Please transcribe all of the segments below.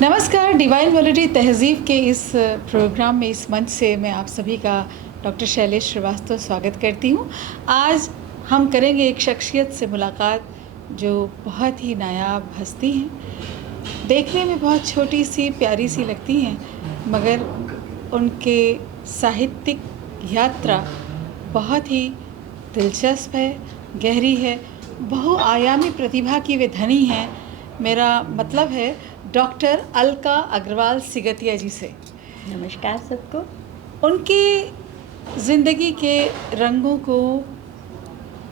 नमस्कार, divine melody तहज़ीब के इस प्रोग्राम में, इस मंच से मैं आप सभी का डॉक्टर शैलेश श्रीवास्तव स्वागत करती हूँ। आज हम करेंगे एक शख्सियत से मुलाकात जो बहुत ही नायाब हस्ती हैं। देखने में बहुत छोटी सी प्यारी सी लगती हैं, मगर उनके साहित्यिक यात्रा बहुत ही दिलचस्प है, गहरी है, बहुआयामी प्रतिभा की वे धनी हैं। मेरा मतलब है डॉक्टर अलका अग्रवाल सिगतिया जी से। नमस्कार सबको। उनकी ज़िंदगी के रंगों को,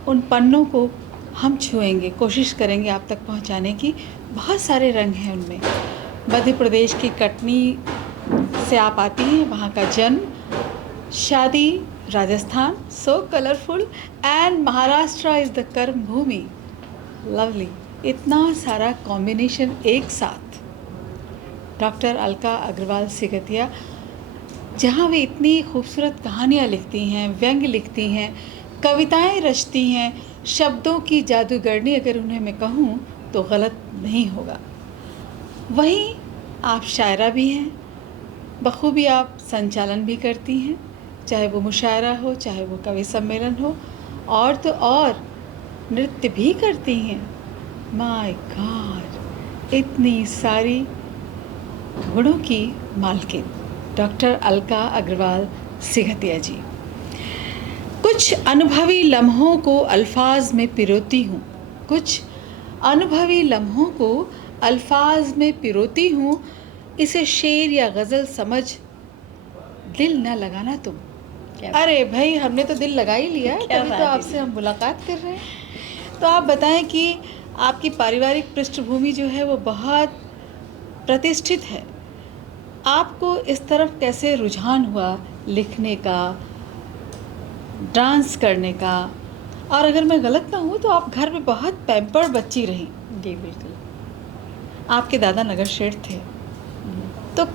उन पन्नों को हम छुएंगे, कोशिश करेंगे आप तक पहुंचाने की। बहुत सारे रंग हैं उनमें। मध्य प्रदेश की कटनी से आप आती हैं, वहाँ का जन्म, शादी राजस्थान, सो colourful, and Maharashtra is the कर्म भूमि, लवली। इतना सारा कॉम्बिनेशन एक साथ। डॉक्टर अलका अग्रवाल सिगतिया, जहाँ वे इतनी खूबसूरत कहानियाँ लिखती हैं, व्यंग्य लिखती हैं, कविताएं रचती हैं, शब्दों की जादूगरनी अगर उन्हें मैं कहूँ तो गलत नहीं होगा। वहीं आप शायरा भी हैं, बखूबी आप संचालन भी करती हैं, चाहे वो मुशायरा हो, चाहे वो कवि सम्मेलन हो, और तो और नृत्य भी करती हैं। माय गॉड, इतनी सारी गुणों की मालकिन डॉक्टर अलका अग्रवाल सिगतिया जी। कुछ अनुभवी लम्हों को अल्फाज में पिरोती हूँ, कुछ अनुभवी लम्हों को अल्फाज में पिरोती हूँ, इसे शेर या गज़ल समझ दिल न लगाना तुम। अरे भाई, हमने तो दिल लगा ही लिया है, तभी तो आपसे हम मुलाकात कर रहे हैं। तो आप बताएं कि आपकी पारिवारिक पृष्ठभूमि जो है वो बहुत प्रतिष्ठित है। आपको इस तरफ कैसे रुझान हुआ लिखने का, डांस करने का? और अगर मैं गलत ना हूँ तो आप घर में बहुत पैम्पर्ड बच्ची रहीं। जी बिल्कुल। आपके दादा नगर शेठ थे, तो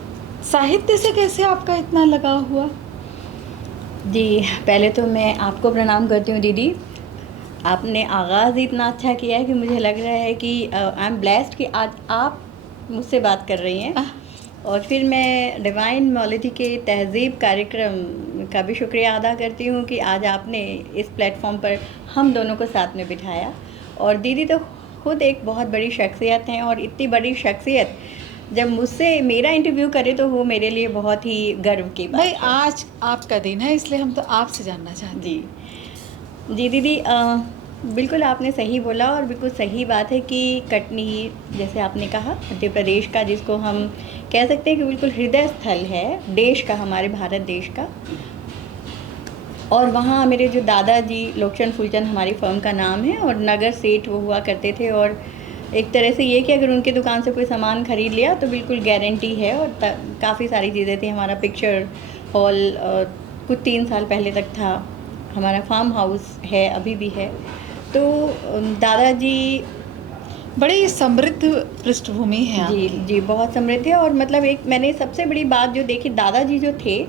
साहित्य से कैसे आपका इतना लगाव हुआ? जी, पहले तो मैं आपको प्रणाम करती हूँ दीदी। आपने आगाज़ इतना अच्छा किया है कि मुझे लग रहा है कि आई एम ब्लेस्ड कि आज आप मुझसे बात कर रही हैं। और फिर मैं डिवाइन मेलोडी के तहज़ीब कार्यक्रम का भी शुक्रिया अदा करती हूँ कि आज आपने इस प्लेटफॉर्म पर हम दोनों को साथ में बिठाया। और दीदी तो खुद एक बहुत बड़ी शख्सियत हैं, और इतनी बड़ी शख्सियत जब मुझसे मेरा इंटरव्यू करे तो वो मेरे लिए बहुत ही गर्व की बात भाई है। आज आपका दिन है, इसलिए हम तो आपसे जानना चाहते हैं। जी दीदी, बिल्कुल आपने सही बोला, और बिल्कुल सही बात है कि कटनी, जैसे आपने कहा, मध्य प्रदेश का, जिसको हम कह सकते हैं कि बिल्कुल हृदय स्थल है देश का, हमारे भारत देश का। और वहाँ मेरे जो दादाजी लोकचंद फूलचंद हमारी फर्म का नाम है, और नगर सेठ वो हुआ करते थे। और एक तरह से ये कि अगर उनकी दुकान से कोई सामान ख़रीद लिया तो बिल्कुल गारंटी है। और काफ़ी सारी चीज़ें थी। हमारा पिक्चर हॉल कुछ 3 साल पहले तक था। हमारा फार्म हाउस है, अभी भी है। तो दादाजी बड़ी समृद्ध पृष्ठभूमि है जी आपकी। जी, बहुत समृद्ध है। और मतलब एक मैंने सबसे बड़ी बात जो देखी, दादाजी जो थे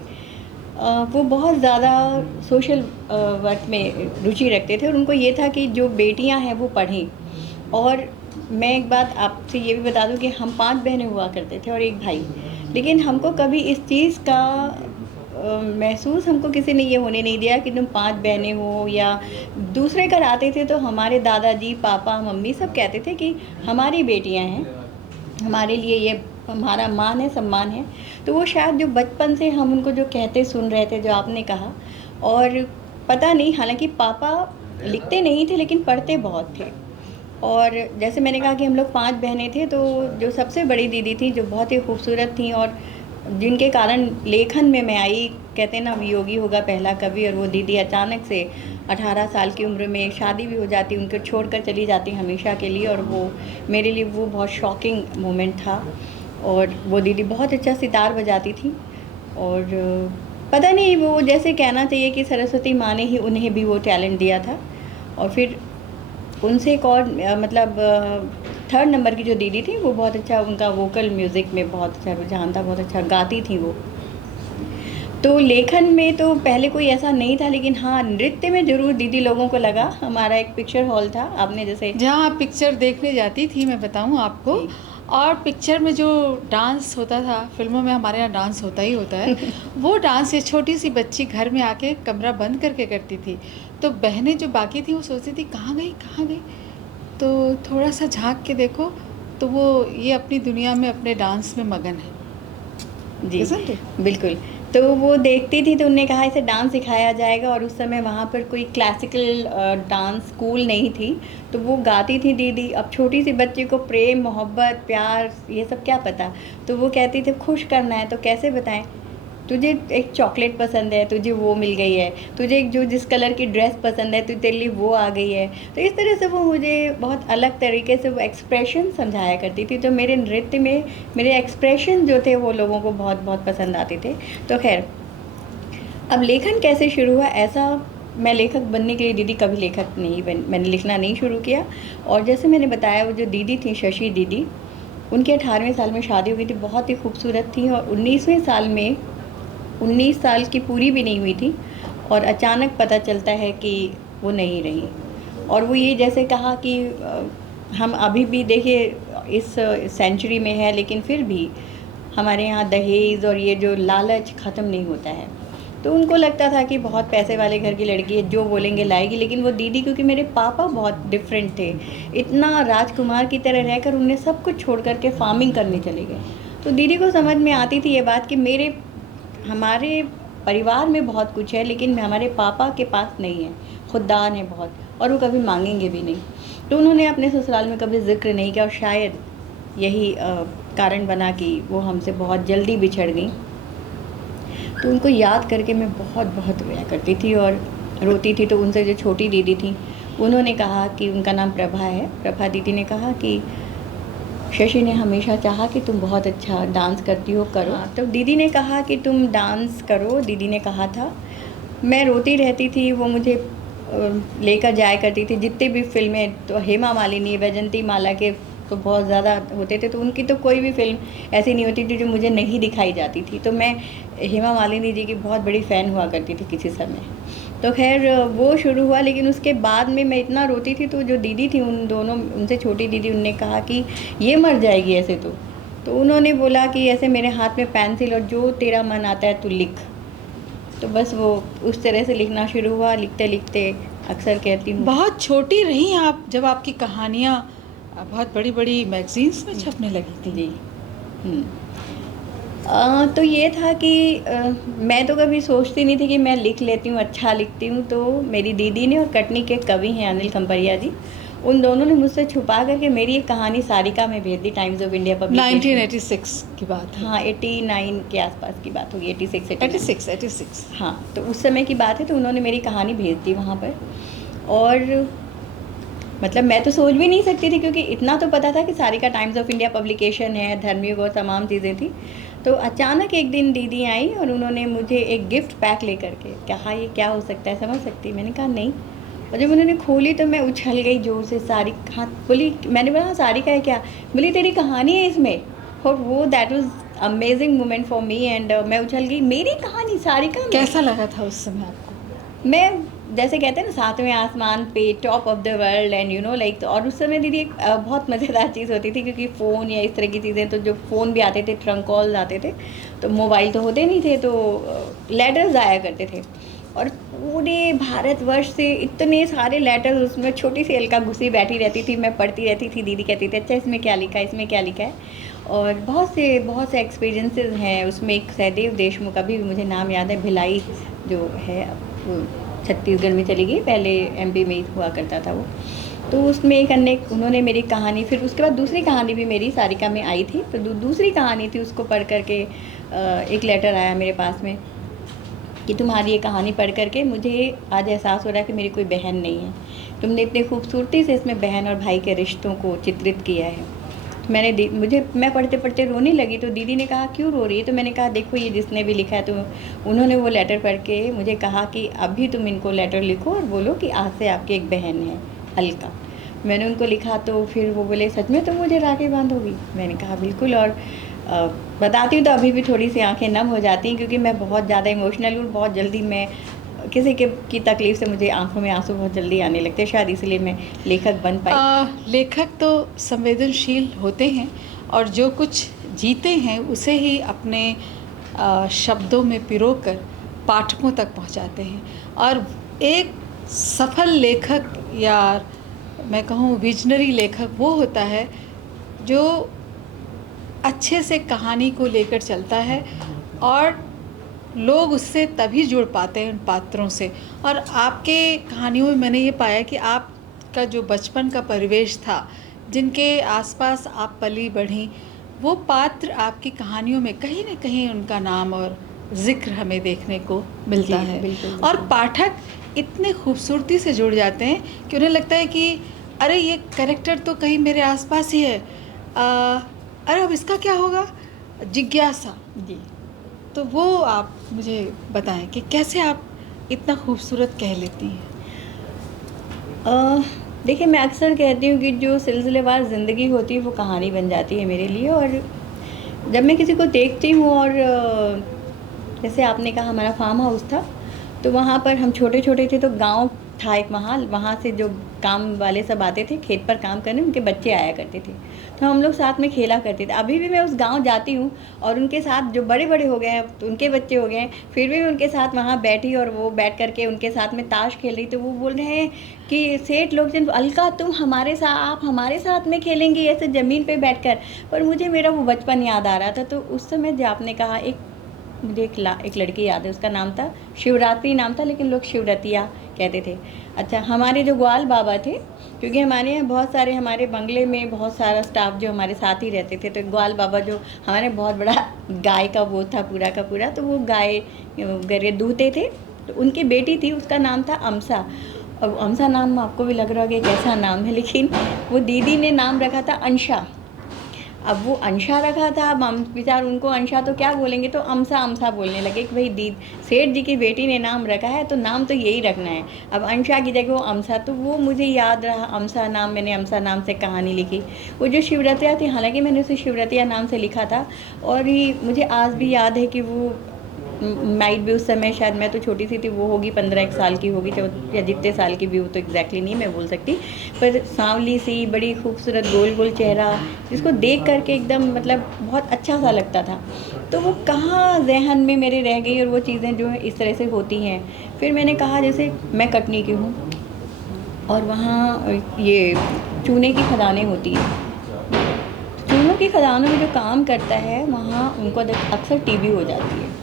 वो बहुत ज़्यादा सोशल वर्क में रुचि रखते थे, और उनको ये था कि जो बेटियां हैं वो पढ़ें। और मैं एक बात आपसे ये भी बता दूं कि हम 5 बहनें हुआ करते थे और एक भाई, लेकिन हमको कभी इस चीज़ का महसूस हमको किसी ने ये होने नहीं दिया कि तुम 5 बहनें हो, या दूसरे घर आते थे तो हमारे दादाजी, पापा, मम्मी सब कहते थे कि हमारी बेटियां हैं, हमारे लिए ये हमारा मान है, सम्मान है। तो वो शायद जो बचपन से हम उनको जो कहते सुन रहे थे, जो आपने कहा। और पता नहीं, हालांकि पापा लिखते नहीं थे लेकिन पढ़ते बहुत थे। और जैसे मैंने कहा कि हम लोग 5 बहनें थे, तो जो सबसे बड़ी दीदी थी, जो बहुत ही खूबसूरत थी और जिनके कारण लेखन में मैं आई, कहते ना वियोगी होगा पहला कवि। और वो दीदी अचानक से 18 साल की उम्र में शादी भी हो जाती, उनको छोड़कर चली जाती हमेशा के लिए। और वो मेरे लिए वो बहुत शॉकिंग मोमेंट था। और वो दीदी बहुत अच्छा सितार बजाती थी। और पता नहीं, वो जैसे कहना चाहिए कि सरस्वती माँ ने ही उन्हें भी वो टैलेंट दिया था। और फिर उनसे एक और मतलब 3rd नंबर की जो दीदी थी, वो बहुत अच्छा, उनका वोकल म्यूज़िक में बहुत अच्छा रुझान था, बहुत अच्छा गाती थी वो। तो लेखन में तो पहले कोई ऐसा नहीं था, लेकिन हाँ नृत्य में ज़रूर दीदी लोगों को लगा। हमारा एक पिक्चर हॉल था, आपने जैसे जहाँ आप पिक्चर देखने जाती थी, मैं बताऊँ आपको, जी। और पिक्चर में जो डांस होता था, फिल्मों में हमारे यहाँ डांस होता ही होता है, वो डांस ये छोटी सी बच्ची घर में आके कमरा बंद करके करती थी। तो बहनें जो बाकी थी वो सोचती थी कहाँ गई कहाँ गई, तो थोड़ा सा झांक के देखो तो वो ये अपनी दुनिया में अपने डांस में मगन है। जी Isn't it? बिल्कुल। तो वो देखती थी तो उन्होंने कहा इसे डांस सिखाया जाएगा, और उस समय वहाँ पर कोई क्लासिकल डांस स्कूल नहीं थी, तो वो गाती थी दीदी। अब छोटी सी बच्ची को प्रेम मोहब्बत प्यार ये सब क्या पता, तो वो कहती थी खुश करना है तो कैसे बताएं, तुझे एक चॉकलेट पसंद है तुझे वो मिल गई है, तुझे एक जो जिस कलर की ड्रेस पसंद है तो तेरे लिए वो आ गई है। तो इस तरह से वो मुझे बहुत अलग तरीके से वो एक्सप्रेशन समझाया करती थी, तो मेरे नृत्य में मेरे एक्सप्रेशन जो थे वो लोगों को बहुत बहुत पसंद आते थे। तो खैर अब लेखन कैसे शुरू हुआ, ऐसा मैं लेखक बनने के लिए दीदी कभी लेखक नहीं मैंने लिखना नहीं शुरू किया। और जैसे मैंने बताया वो जो दीदी थी शशि दीदी, उनके 18वें साल में शादी हो गई थी, बहुत ही खूबसूरत थी, और 19वें साल में 19 साल की पूरी भी नहीं हुई थी और अचानक पता चलता है कि वो नहीं रही। और वो ये जैसे कहा कि हम अभी भी देखिए इस सेंचुरी में है, लेकिन फिर भी हमारे यहाँ दहेज और ये जो लालच ख़त्म नहीं होता है। तो उनको लगता था कि बहुत पैसे वाले घर की लड़की है, जो बोलेंगे लाएगी। लेकिन वो दीदी, क्योंकि मेरे पापा बहुत डिफरेंट थे, इतना राजकुमार की तरह रहकर उन्हें सब कुछ छोड़ कर के फार्मिंग करने चले गए। तो दीदी को समझ में आती थी ये बात कि हमारे परिवार में बहुत कुछ है, लेकिन हमारे पापा के पास नहीं है, खुददार है बहुत, और वो कभी मांगेंगे भी नहीं। तो उन्होंने अपने ससुराल में कभी जिक्र नहीं किया, और शायद यही कारण बना कि वो हमसे बहुत जल्दी बिछड़ गई। तो उनको याद करके मैं बहुत बहुत रोया करती थी और रोती थी। तो उनसे जो छोटी दीदी थी उन्होंने कहा कि, उनका नाम प्रभा है, प्रभा दीदी ने कहा कि शशि ने हमेशा चाहा कि तुम बहुत अच्छा डांस करती हो, करो। हाँ, तो दीदी ने कहा कि तुम डांस करो, दीदी ने कहा था। मैं रोती रहती थी, वो मुझे लेकर जाया करती थी जितने भी फिल्में, तो हेमा मालिनी वैजंती माला के तो बहुत ज़्यादा होते थे, तो उनकी तो कोई भी फिल्म ऐसी नहीं होती थी जो मुझे नहीं दिखाई जाती थी। तो मैं हेमा मालिनी जी की बहुत बड़ी फ़ैन हुआ करती थी किसी समय। तो खैर वो शुरू हुआ, लेकिन उसके बाद में मैं इतना रोती थी, तो जो दीदी थी उन दोनों, उनसे छोटी दीदी, उनने कहा कि ये मर जाएगी ऐसे। तो उन्होंने बोला कि ऐसे मेरे हाथ में पेंसिल, और जो तेरा मन आता है तू लिख। तो बस वो उस तरह से लिखना शुरू हुआ। लिखते लिखते अक्सर कहती हूँ, बहुत छोटी रही आप जब आपकी कहानियाँ बहुत बड़ी बड़ी मैगजीन्स में छपने लगी थी। जी। तो ये था कि मैं तो कभी सोचती नहीं थी कि मैं लिख लेती हूँ, अच्छा लिखती हूँ। तो मेरी दीदी ने, और कटनी के कवि हैं अनिल खम्परिया जी, उन दोनों ने मुझसे छुपा करके मेरी एक कहानी सारिका में भेज दी, टाइम्स ऑफ इंडिया पब्लिकेशन। 1986 की बात है। हाँ 89 के आसपास की बात होगी, 86। हाँ, तो उस समय की बात है। तो उन्होंने मेरी कहानी भेज दी वहाँ पर, और मतलब मैं तो सोच भी नहीं सकती थी, क्योंकि इतना तो पता था कि Sarika times of India publication है, धर्मयुग और तमाम चीज़ें थी। तो अचानक एक दिन दीदी आई और उन्होंने मुझे एक गिफ्ट पैक लेकर के कहा, ये क्या हो सकता है, समझ सकती? मैंने कहा नहीं। और जब उन्होंने खोली तो मैं उछल गई जोर से। सारी हाँ बोली, मैंने बोला सारिका है क्या? बोली तेरी कहानी है इसमें। और वो that was amazing moment for me, and मैं उछल गई, मेरी कहानी सारिका में। कैसा लगा था उस समय आपको? मैं जैसे कहते हैं ना, सातवें आसमान पे, top of the world, and you know like. और उस समय दीदी एक बहुत मज़ेदार चीज़ होती थी, क्योंकि फ़ोन या इस तरह की चीज़ें, तो जो फ़ोन भी आते थे, ट्रंक कॉल्स आते थे, तो मोबाइल तो होते नहीं थे, तो लेटर्स आया करते थे। और पूरे भारतवर्ष से इतने सारे लेटर्स, उसमें छोटी सी अलका घुसी बैठी रहती थी, मैं पढ़ती रहती थी। दीदी कहती थी अच्छा इसमें क्या लिखा है, इसमें क्या लिखा है। और बहुत से एक्सपीरियंसेस हैं उसमें। एक सहदेव देशमुख, अभी भी मुझे नाम याद है, भिलाई जो है, वो छत्तीसगढ़ में चली गई, पहले एमपी में ही हुआ करता था वो। तो उसमें एक अन्य उन्होंने मेरी कहानी, फिर उसके बाद दूसरी कहानी भी मेरी सारिका में आई थी। तो दूसरी कहानी थी, उसको पढ़ करके एक लेटर आया मेरे पास में कि तुम्हारी ये कहानी पढ़ करके मुझे आज एहसास हो रहा है कि मेरी कोई बहन नहीं है। तुमने इतनी खूबसूरती से इसमें बहन और भाई के रिश्तों को चित्रित किया है। तो मैं पढ़ते पढ़ते रोने लगी। तो दीदी ने कहा क्यों रो रही है? तो मैंने कहा देखो ये जिसने भी लिखा है, तो उन्होंने वो लेटर पढ़ के मुझे कहा कि अभी तुम इनको लेटर लिखो और बोलो कि आज से आपकी एक बहन है अलका। मैंने उनको लिखा, तो फिर वो बोले सच में तुम मुझे राखी बांधोगी? मैंने कहा बिल्कुल। और बताती हूँ तो अभी भी थोड़ी सी आंखें नम हो जाती हैं, क्योंकि मैं बहुत ज़्यादा इमोशनल हूँ। बहुत जल्दी मैं किसी के की तकलीफ़ से मुझे आंखों में आंसू बहुत जल्दी आने लगते हैं, शायद इसलिए मैं लेखक बन पाई। लेखक तो संवेदनशील होते हैं और जो कुछ जीते हैं उसे ही अपने शब्दों में पिरोकर पाठकों तक पहुंचाते हैं। और एक सफल लेखक या मैं कहूँ विजनरी लेखक वो होता है जो अच्छे से कहानी को लेकर चलता है और लोग उससे तभी जुड़ पाते हैं उन पात्रों से। और आपके कहानियों में मैंने ये पाया कि आपका जो बचपन का परिवेश था, जिनके आसपास आप पली बढ़ी, वो पात्र आपकी कहानियों में कहीं न कहीं उनका नाम और ज़िक्र हमें देखने को मिलता है। बिल्कुल। और पाठक इतने खूबसूरती से जुड़ जाते हैं कि उन्हें लगता है कि अरे ये कैरेक्टर तो कहीं मेरे आसपास ही है, अरे अब इसका क्या होगा, जिज्ञासा। जी। तो वो आप मुझे बताएं कि कैसे आप इतना खूबसूरत कह लेती हैं। देखिए, मैं अक्सर कहती हूँ कि जो सिलसिलेवार ज़िंदगी होती है वो कहानी बन जाती है मेरे लिए। और जब मैं किसी को देखती हूँ और जैसे आपने कहा हमारा फार्म हाउस था, तो वहाँ पर हम छोटे-छोटे थे, तो गाँव था एक, वहाँ से जो काम वाले सब आते थे खेत पर काम करने, उनके बच्चे आया करते थे, तो हम लोग साथ में खेला करते थे। अभी भी मैं उस गाँव जाती हूँ और उनके साथ जो बड़े-बड़े हो गए हैं, तो उनके बच्चे हो गए हैं, फिर भी मैं उनके साथ वहाँ बैठी और वो बैठ कर के उनके साथ में ताश खेल रही, तो वो बोल रहे हैं कि सेठ लोग, अलका तुम आप हमारे साथ में खेलेंगी ऐसे ज़मीन पे बैठकर। पर मुझे मेरा वो बचपन याद आ रहा था। तो उस समय जो आपने कहा, मुझे एक लड़की याद है, उसका नाम था शिवरात्रि नाम था, लेकिन लोग शिवरतिया कहते थे। अच्छा, हमारे जो ग्वाल बाबा थे, क्योंकि हमारे यहाँ बहुत सारे, हमारे बंगले में बहुत सारा स्टाफ जो हमारे साथ ही रहते थे, तो ग्वाल बाबा जो हमारे बहुत बड़ा गाय का वो था पूरा का पूरा, तो वो गाय गरे दूहते थे। तो उनकी बेटी थी, उसका नाम था अमसा। अब अमसा नाम आपको भी लग रहा होगा कैसा नाम है, लेकिन वो दीदी ने नाम रखा था अंशा। अब वो अंशा रखा था, अब हम बेचार उनको अंशा तो क्या बोलेंगे, तो अमसा अमसा बोलने लगे कि भाई दी सेठ जी की बेटी ने नाम रखा है तो नाम तो यही रखना है। अब अंशा की जगह वो अमसा, तो वो मुझे याद रहा अमसा नाम। मैंने अमसा नाम से कहानी लिखी। वो जो शिवरतिया थी, हालांकि मैंने उसे शिवरतिया नाम से लिखा था, और ये मुझे आज भी याद है कि वो माइट भी उस समय, शायद मैं तो छोटी सी थी, वो होगी 15 साल की होगी, या जितने साल की भी हो तो एग्जैक्टली नहीं मैं बोल सकती, पर सांवली सी, बड़ी खूबसूरत गोल गोल चेहरा, जिसको देख करके एकदम मतलब बहुत अच्छा सा लगता था। तो वो कहाँ जहन में मेरे रह गई, और वो चीज़ें जो है इस तरह से होती हैं। फिर मैंने कहा, जैसे मैं कटनी की हूँ और वहाँ ये चूने की खदानें होती हैं, चूनों की खदानों में जो काम करता है वहाँ उनको अक्सर टीबी हो जाती है।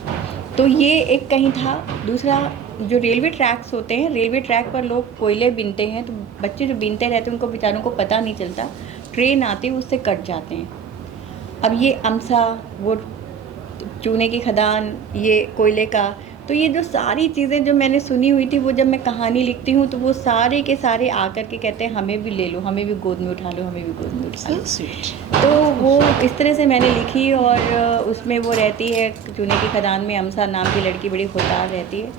तो ये एक कहीं था। दूसरा, जो रेलवे ट्रैक्स होते हैं, रेलवे ट्रैक पर लोग कोयले बीनते हैं, तो बच्चे जो बीनते रहते हैं उनको बेचारों को पता नहीं चलता, ट्रेन आती है उससे कट जाते हैं। अब ये अमसा, वो चूने की खदान, ये कोयले का, तो ये जो सारी चीज़ें जो मैंने सुनी हुई थी, वो जब मैं कहानी लिखती हूँ तो वो सारे के सारे आकर के कहते हैं हमें भी ले लो, हमें भी गोद में उठा लो, हमें भी गोद में उठा लो। तो वो इस तरह से मैंने लिखी, और उसमें वो रहती है चूने की खदान में, अमसा नाम की लड़की बड़ी खुददार रहती है।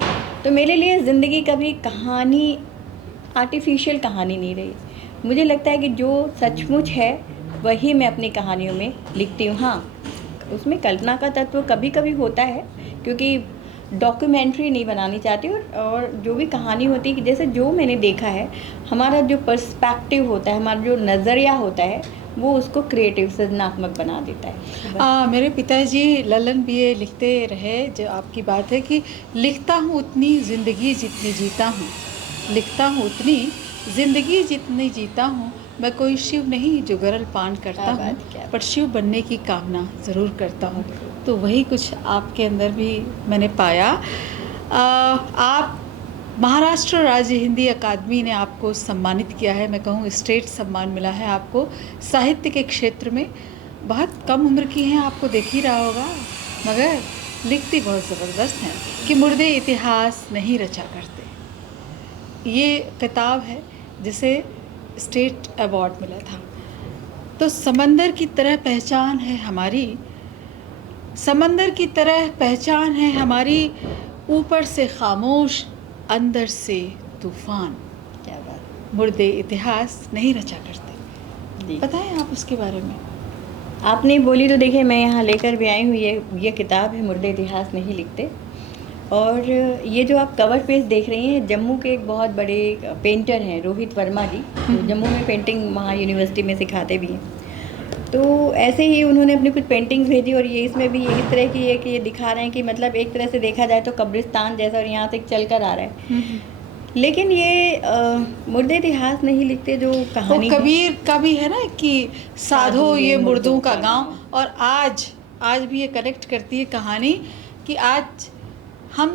तो मेरे लिए ज़िंदगी कभी कहानी आर्टिफिशियल कहानी नहीं रही। मुझे लगता है कि जो सचमुच है वही मैं अपनी कहानियों में लिखती हूँ। हाँ, उसमें कल्पना का तत्व कभी कभी होता है, क्योंकि डॉक्यूमेंट्री नहीं बनानी चाहती, और जो भी कहानी होती है कि जैसे जो मैंने देखा है, हमारा जो पर्सपेक्टिव होता है, हमारा जो नज़रिया होता है, वो उसको क्रिएटिव सृजनात्मक बना देता है। मेरे पिताजी ललन भी ये लिखते रहे, जो आपकी बात है कि लिखता हूँ उतनी ज़िंदगी जितनी जीता हूँ, लिखता हूँ उतनी ज़िंदगी जितनी जीता हूँ, मैं कोई शिव नहीं जो गरल पान करता हूँ, पर शिव बनने की कामना ज़रूर करता हूँ। तो वही कुछ आपके अंदर भी मैंने पाया। आप महाराष्ट्र राज्य हिंदी अकादमी ने आपको सम्मानित किया है, मैं कहूँ स्टेट सम्मान मिला है आपको साहित्य के क्षेत्र में। बहुत कम उम्र की हैं, आपको देख ही रहा होगा, मगर लिखती बहुत ज़बरदस्त हैं कि मुर्दे इतिहास नहीं रचा करते। ये किताब है जिसे स्टेट अवार्ड मिला था। तो समंदर की तरह पहचान है हमारी, समंदर की तरह पहचान है हमारी, ऊपर से खामोश अंदर से तूफान। क्या बात। मुर्दे इतिहास नहीं रचा करते। बताएं आप उसके बारे में। आपने बोली तो देखिए, मैं यहाँ लेकर भी आई हूँ, ये किताब है मुर्दे इतिहास नहीं लिखते। और ये जो आप कवर पेज देख रही हैं, जम्मू के एक बहुत बड़े पेंटर हैं रोहित वर्मा जी, जो जम्मू में पेंटिंग वहाँ यूनिवर्सिटी में सिखाते भी हैं। तो ऐसे ही उन्होंने अपनी कुछ पेंटिंग्स भेजी, और ये इसमें भी ये इस तरह की है कि ये दिखा रहे हैं कि मतलब एक तरह से देखा जाए तो कब्रिस्तान जैसा, और यहाँ से चल कर आ रहा है। लेकिन ये मुर्दे इतिहास नहीं लिखते जो वो कहानी कबीर का भी है ना कि साधो ये मुर्दों का गांव, गाँव। और आज भी ये कनेक्ट करती है कहानी कि आज हम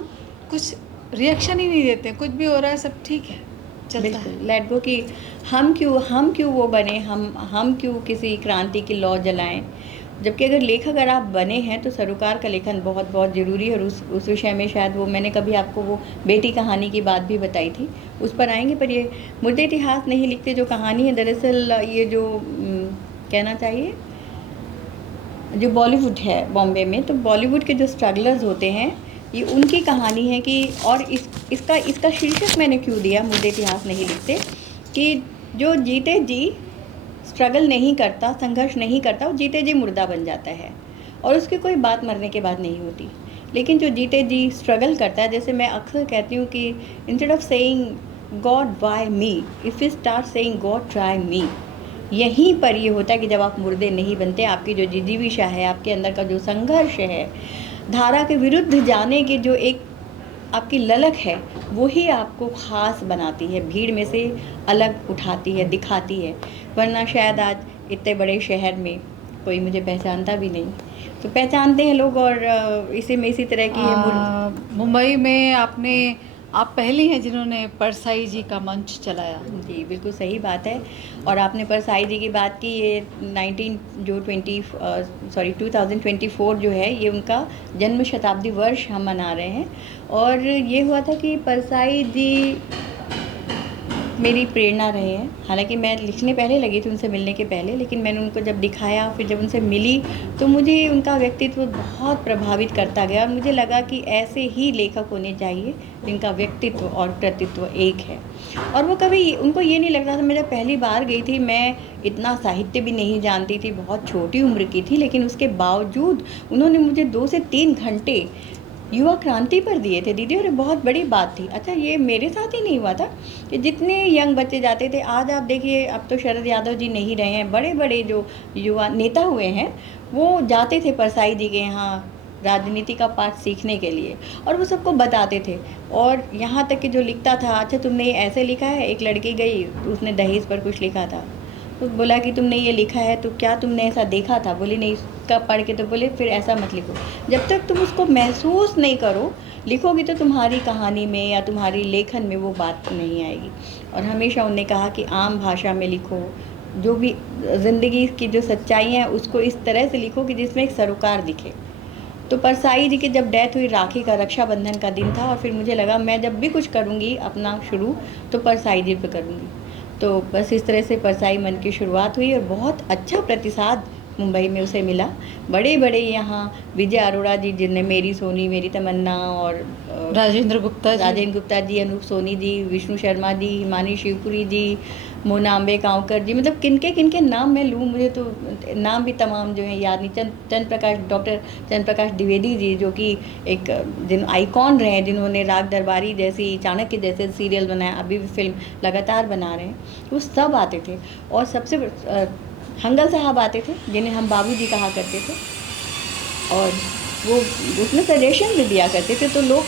कुछ रिएक्शन ही नहीं देते, कुछ भी हो रहा है सब ठीक है, चलता है। बिल्कुल लेट गो कि हम क्यों वो बने, हम क्यों किसी क्रांति की लौ जलाएं। जबकि अगर लेखक अगर आप बने हैं तो सरोकार का लेखन बहुत बहुत ज़रूरी है। और उस विषय में शायद वो मैंने कभी आपको वो बेटी कहानी की बात भी बताई थी, उस पर आएंगे। पर ये मुर्दे इतिहास नहीं लिखते जो कहानी है, दरअसल ये जो कहना चाहिए, जो बॉलीवुड है बॉम्बे में, तो बॉलीवुड के जो स्ट्रगलर्स होते हैं, ये उनकी कहानी है कि, और इसका शीर्षक मैंने क्यों दिया मुर्दे इतिहास नहीं लिखते, कि जो जीते जी स्ट्रगल नहीं करता, संघर्ष नहीं करता, वो जीते जी मुर्दा बन जाता है, और उसकी कोई बात मरने के बाद नहीं होती। लेकिन जो जीते जी स्ट्रगल करता है, जैसे मैं अक्सर कहती हूँ कि instead of saying God why me, if you start saying God try me, यहीं पर ये होता है कि जब आप मुर्दे नहीं बनते, आपकी जो जिजीविशा है, आपके अंदर का जो संघर्ष है, धारा के विरुद्ध जाने की जो एक आपकी ललक है, वही आपको ख़ास बनाती है, भीड़ में से अलग उठाती है, दिखाती है। वरना शायद आज इतने बड़े शहर में कोई मुझे पहचानता भी नहीं, तो पहचानते हैं लोग, और इसी तरह की है मुंबई में आप पहली हैं जिन्होंने परसाई जी का मंच चलाया। जी बिल्कुल सही बात है। और आपने परसाई जी की बात की, ये 2024 जो है, ये उनका जन्म शताब्दी वर्ष हम मना रहे हैं। और ये हुआ था कि परसाई जी मेरी प्रेरणा रहे हैं। हालांकि मैं लिखने पहले लगी थी उनसे मिलने के पहले, लेकिन मैंने उनको जब दिखाया, फिर जब उनसे मिली, तो मुझे उनका व्यक्तित्व बहुत प्रभावित करता गया, और मुझे लगा कि ऐसे ही लेखक होने चाहिए जिनका व्यक्तित्व और कृतित्व एक है। और वो कभी उनको ये नहीं लगता था, मैं जब पहली बार गई थी, मैं इतना साहित्य भी नहीं जानती थी, बहुत छोटी उम्र की थी, लेकिन उसके बावजूद उन्होंने मुझे 2 से 3 घंटे युवा क्रांति पर दिए थे दीदी, और ये बहुत बड़ी बात थी। अच्छा, ये मेरे साथ ही नहीं हुआ था कि जितने यंग बच्चे जाते थे, आज आप देखिए, अब तो शरद यादव जी नहीं रहे हैं, बड़े बड़े जो युवा नेता हुए हैं, वो जाते थे परसाई जी के यहाँ राजनीति का पाठ सीखने के लिए, और वो सबको बताते थे। और यहाँ तक कि जो लिखता था, अच्छा तुमने ये ऐसे लिखा है, एक लड़की गई, उसने दहेज पर कुछ लिखा था, तो बोला कि तुमने ये लिखा है तो क्या तुमने ऐसा देखा था? बोली नहीं। कब पढ़ के? तो बोले फिर ऐसा मत लिखो। जब तक तुम उसको महसूस नहीं करो, लिखोगी तो तुम्हारी कहानी में या तुम्हारी लेखन में वो बात नहीं आएगी। और हमेशा उन्होंने कहा कि आम भाषा में लिखो, जो भी ज़िंदगी की जो सच्चाई हैं उसको इस तरह से लिखो कि जिसमें एक सरोकार दिखे। तो परसाई जी की जब डेथ हुई, राखी का रक्षाबंधन का दिन था, और फिर मुझे लगा मैं जब भी कुछ करूँगी अपना शुरू, तो परसाई जी पे करूँगी। तो बस इस तरह से परसाई मन की शुरुआत हुई, और बहुत अच्छा प्रतिसाद मुंबई में उसे मिला। बड़े बड़े यहाँ विजय अरोड़ा जी, जिनने मेरी सोनी, मेरी तमन्ना, और राजेंद्र गुप्ता जी, अनूप सोनी जी, विष्णु शर्मा जी, हिमानी शिवपुरी जी, मोना अम्बे कांवकर जी, मतलब किनके नाम मैं लूँ, मुझे तो नाम भी तमाम जो हैं याद नहीं। डॉक्टर चंद्र प्रकाश द्विवेदी जी, जो कि एक जिन आइकॉन रहे हैं, जिन्होंने राग दरबारी जैसी, चाणक्य जैसे सीरियल बनाया, अभी भी फिल्म लगातार बना रहे हैं, वो सब आते थे। और सबसे हंगल साहब आते थे, जिन्हें हम बाबू जी कहा करते थे, और वो उसमें सजेशन भी दिया करते थे। तो लोग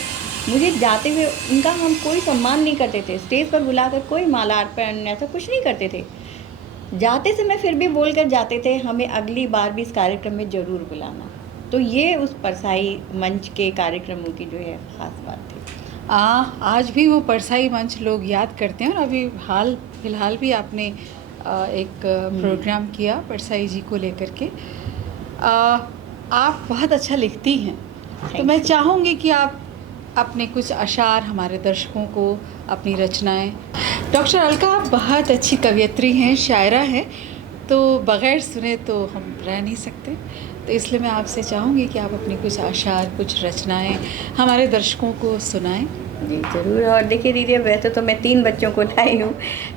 मुझे जाते हुए, उनका हम कोई सम्मान नहीं करते थे, स्टेज पर बुलाकर कोई माला अर्पण ऐसा कुछ नहीं करते थे। जाते समय फिर भी बोल कर जाते थे, हमें अगली बार भी इस कार्यक्रम में ज़रूर बुलाना। तो ये उस परसाई मंच के कार्यक्रमों की जो है ख़ास बात थी। आज भी वो परसाई मंच लोग याद करते हैं। और अभी हाल फिलहाल भी आपने एक प्रोग्राम किया परसाई जी को लेकर के। आप बहुत अच्छा लिखती हैं, तो मैं चाहूँगी कि आप अपने कुछ अशार हमारे दर्शकों को, अपनी रचनाएं। डॉक्टर अलका, आप बहुत अच्छी कवयित्री हैं, शायरा हैं, तो बग़ैर सुने तो हम रह नहीं सकते। तो इसलिए मैं आपसे चाहूँगी कि आप अपनी कुछ अशार, कुछ रचनाएं हमारे दर्शकों को सुनाएं। जी ज़रूर। और देखिए दीदी, वैसे तो मैं 3 बच्चों को लाई हूँ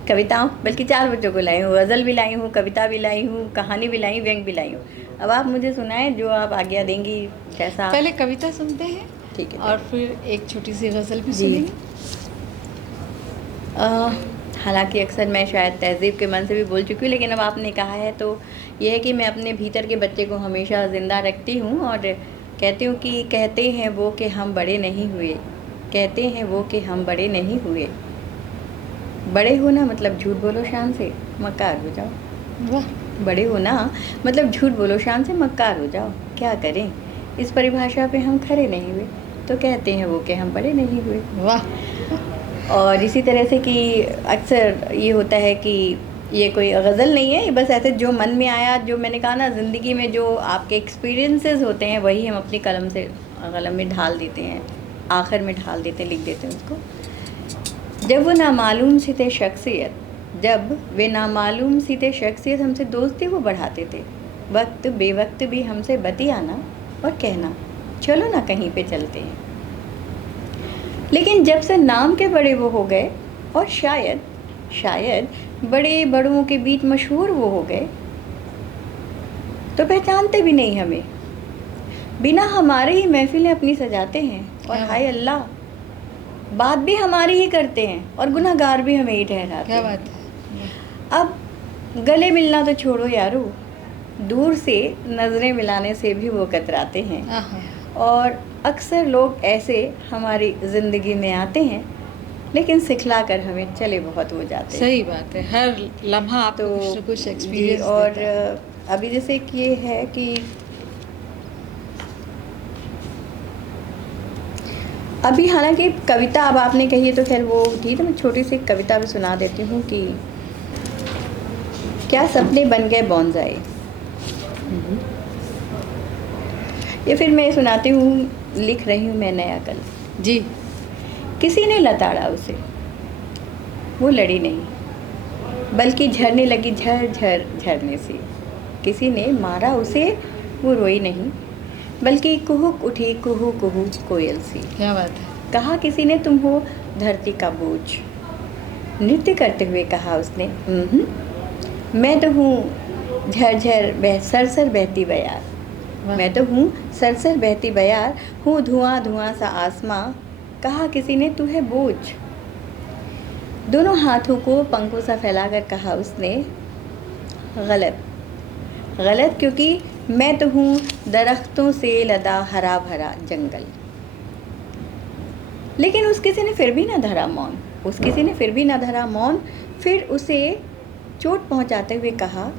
कविताओं, बल्कि 4 बच्चों को लाई हूँ, गज़ल भी लाई हूँ, कविता भी लाई हूँ, कहानी भी लाई हूँ, व्यंग भी लाई हूँ। अब आप मुझे सुनाएं जो आप आज्ञा देंगी, जैसा पहले कविता सुनते हैं ठीक है। और फिर एक छोटी सी गज़ल भी जी। सुनेंगे। हालांकि अक्सर मैं शायद तहज़ीब के मन से भी बोल चुकी हूँ, लेकिन अब आपने कहा है तो ये है कि मैं अपने भीतर के बच्चे को हमेशा ज़िंदा रखती हूँ और कहती हूँ कि कहते हैं वो कि हम बड़े नहीं हुए, कहते हैं वो कि हम बड़े नहीं हुए, बड़े होना मतलब झूठ बोलो शान से मक्कार हो जाओ। वाह, बड़े होना मतलब झूठ बोलो शान से मक्कार हो जाओ। क्या करें, इस परिभाषा पे हम खरे नहीं हुए, तो कहते हैं वो कि हम बड़े नहीं हुए। वाह, और इसी तरह से कि अक्सर ये होता है कि ये कोई गज़ल नहीं है, ये बस ऐसे जो मन में आया, जो मैंने कहा ना, ज़िंदगी में जो आपके एक्सपीरियंसेस होते हैं वही हम अपनी कलम में ढाल देते हैं, आखिर में ढाल देते हैं, लिख देते हैं उसको। जब वो नामालूम सी थे शख्सियत, जब वे नामालूम सी थे शख्सियत, हमसे दोस्ती वो बढ़ाते थे, वक्त बेवक्त भी हमसे बतियाना और कहना चलो ना कहीं पे चलते हैं। लेकिन जब से नाम के बड़े वो हो गए और शायद बड़े बड़ों के बीच मशहूर वो हो गए, तो पहचानते भी नहीं हमें, बिना हमारे ही महफिलें अपनी सजाते हैं और हाय अल्लाह बात भी हमारी ही करते हैं और गुनहगार भी हमें ही ठहराते क्या हैं। बात है। अब गले मिलना तो छोड़ो यारो, दूर से नज़रें मिलाने से भी वो कतराते हैं। आहा, और अक्सर लोग ऐसे हमारी ज़िंदगी में आते हैं, लेकिन सिखला कर हमें चले बहुत हो जाते हैं। सही बात है, हर लम्हा आपको तो कुछ न कुछ जी, एक्सपीरियंस और देता है। अभी जैसे कि ये है कि अभी हालांकि कविता अब आपने कही है तो खैर वो थी, तो मैं छोटी सी कविता भी सुना देती हूँ कि क्या सपने बन गए बॉन्ज़ाई। ये फिर मैं सुनाती हूँ, लिख रही हूँ मैं नया कल। जी, किसी ने लताड़ा उसे, वो लड़ी नहीं, बल्कि झरने लगी झर झर झरने से। किसी ने मारा उसे, वो रोई नहीं, बल्कि कुहुक उठी कुहू कुहू कोयल सी। क्या बात है। कहा किसी ने तुम हो धरती का बोझ, नृत्य करते हुए कहा उसने मैं तो हूँ झरझर सरसर बहती बयार, वाह, मैं तो हूँ सरसर बहती बयार, हूँ धुआं धुआं सा आसमां। कहा किसी ने तू है बोझ, दोनों हाथों को पंखों सा फैलाकर कहा उसने गलत गलत, क्योंकि मैं तो हूँ दरख्तों से लदा हरा भरा जंगल। लेकिन उस किसी ने फिर भी ना धरा मौन, उस किसी ने फिर भी ना धरा मौन। फिर उसे चोट पहुंचाते हुए कहा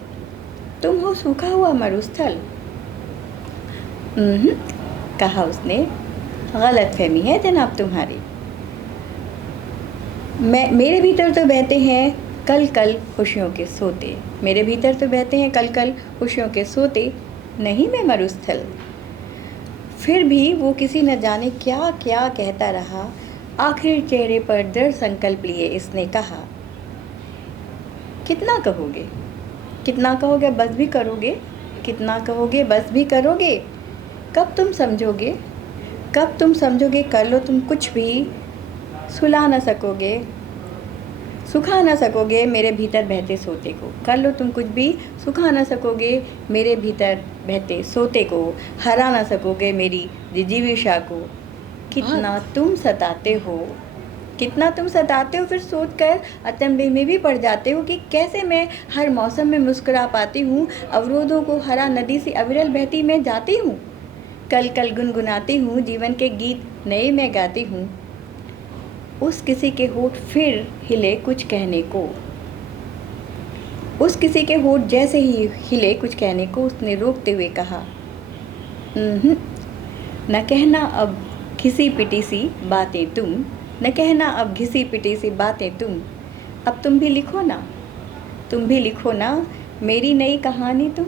तुम हो सूखा हुआ मरुस्थल। कहा उसने गलत फहमी है जनाब तुम्हारी, मेरे भीतर तो बहते हैं कल कल खुशियों के सोते, मेरे भीतर तो बहते हैं कल कल खुशियों के सोते, नहीं मैं मरुस्थल। फिर भी वो किसी न जाने क्या क्या कहता रहा, आखिर चेहरे पर दृढ़ संकल्प लिए इसने कहा कितना कहोगे, कितना कहोगे बस भी करोगे, कितना कहोगे बस भी करोगे, कब तुम समझोगे, कब तुम समझोगे, कर लो तुम कुछ भी, सुला ना सकोगे, सुखा ना सकोगे मेरे भीतर बहते सोते को, कर लो तुम कुछ भी, सुखा ना सकोगे मेरे भीतर बहते सोते को, हरा ना सकोगे मेरी जिजीविशा को। कितना तुम सताते हो, कितना तुम सताते हो। फिर सोचकर अचंभे में भी पड़ जाते हो कि कैसे मैं हर मौसम में मुस्कुरा पाती हूँ, अवरोधों को हरा नदी से अविरल बहती मैं जाती हूँ, कल कल गुनगुनाती हूँ, जीवन के गीत नए मैं गाती हूँ। उस किसी के होठ फिर हिले कुछ कहने को, उस किसी के होठ जैसे ही हिले कुछ कहने को, उसने रोकते हुए कहा न कहना अब घिसी पिटी सी बातें तुम, न कहना अब घिसी पिटी सी बातें तुम, अब तुम भी लिखो ना, तुम भी लिखो ना मेरी नई कहानी तुम,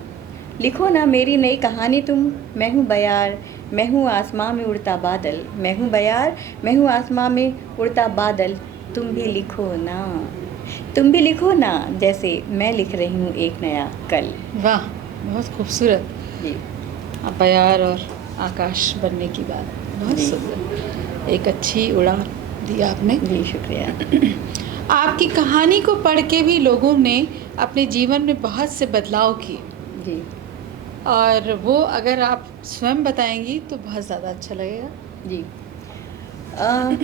लिखो ना मेरी नई कहानी तुम। मैं हूँ बयार, मैं हूँ आसमां में उड़ता बादल, मैं हूँ बयार, मैं हूँ आसमां में उड़ता बादल, तुम भी लिखो ना, तुम भी लिखो ना जैसे मैं लिख रही हूँ एक नया कल। वाह, बहुत खूबसूरत। जी, बयार और आकाश बनने की बात बहुत सुंदर, एक अच्छी उड़ान दी आपने। जी शुक्रिया। आपकी कहानी को पढ़ के भी लोगों ने अपने जीवन में बहुत से बदलाव किए। जी और वो अगर आप स्वयं बताएंगी तो बहुत ज़्यादा अच्छा लगेगा। जी।